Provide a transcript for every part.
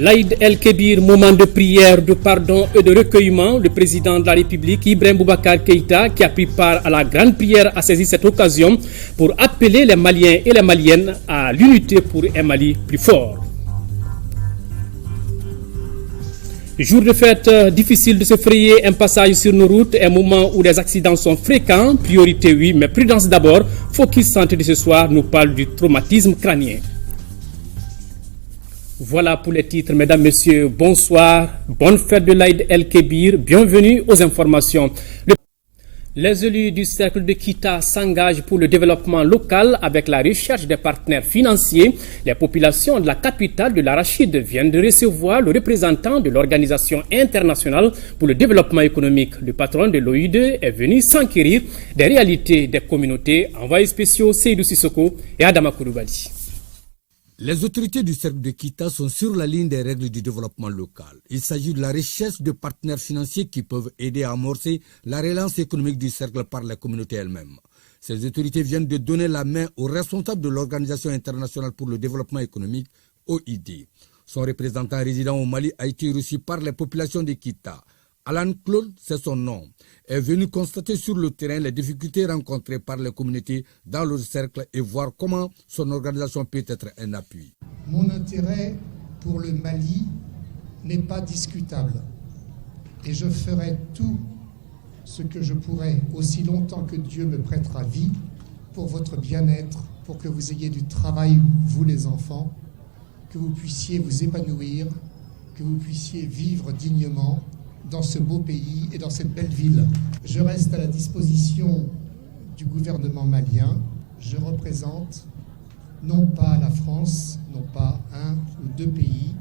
L'Aïd El-Kébir, moment de prière, de pardon et de recueillement, le président de la République, Ibrahim Boubacar Keïta, qui a pris part à la grande prière, a saisi cette occasion pour appeler les Maliens et les Maliennes à l'unité pour un Mali plus fort. Jour de fête, difficile de se frayer un passage sur nos routes, un moment où les accidents sont fréquents, priorité oui, mais prudence d'abord. Focus Santé de ce soir nous parle du traumatisme crânien. Voilà pour les titres, mesdames, messieurs, bonsoir, bonne fête de l'Aïd El-Kébir, bienvenue aux informations. Les élus du cercle de Kita s'engagent pour le développement local avec la recherche des partenaires financiers. Les populations de la capitale de l'Arachide viennent de recevoir le représentant de l'Organisation internationale pour le développement économique. Le patron de l'OID est venu s'enquérir des réalités des communautés. Envoyés spéciaux Seydou Sissoko et Adama Kouroubali. Les autorités du cercle de Kita sont sur la ligne des règles du développement local. Il s'agit de la recherche de partenaires financiers qui peuvent aider à amorcer la relance économique du cercle par les communautés elles-mêmes. Ces autorités viennent de donner la main aux responsables de l'Organisation internationale pour le développement économique, OID. Son représentant résident au Mali a été reçu par les populations de Kita. Alan Claude, c'est son nom, est venu constater sur le terrain les difficultés rencontrées par les communautés dans le cercle et voir comment son organisation peut être un appui. Mon intérêt pour le Mali n'est pas discutable et je ferai tout ce que je pourrai aussi longtemps que Dieu me prêtera vie pour votre bien-être, pour que vous ayez du travail, vous les enfants, que vous puissiez vous épanouir, que vous puissiez vivre dignement dans ce beau pays et dans cette belle ville. Je reste à la disposition du gouvernement malien. Je représente non pas la France, non pas un ou deux pays,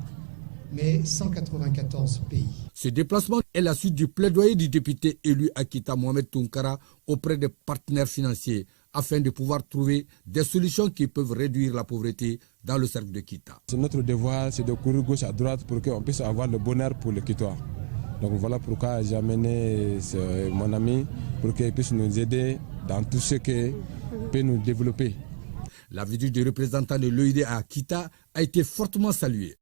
mais 194 pays. Ce déplacement est la suite du plaidoyer du député élu Akita Mohamed Tounkara auprès des partenaires financiers afin de pouvoir trouver des solutions qui peuvent réduire la pauvreté dans le cercle de Kita. Notre devoir, c'est de courir gauche à droite pour qu'on puisse avoir le bonheur pour le Quitois. Donc voilà pourquoi j'ai amené mon ami pour qu'il puisse nous aider dans tout ce qui peut nous développer. La visite du représentant de l'OID à Kita a été fortement saluée.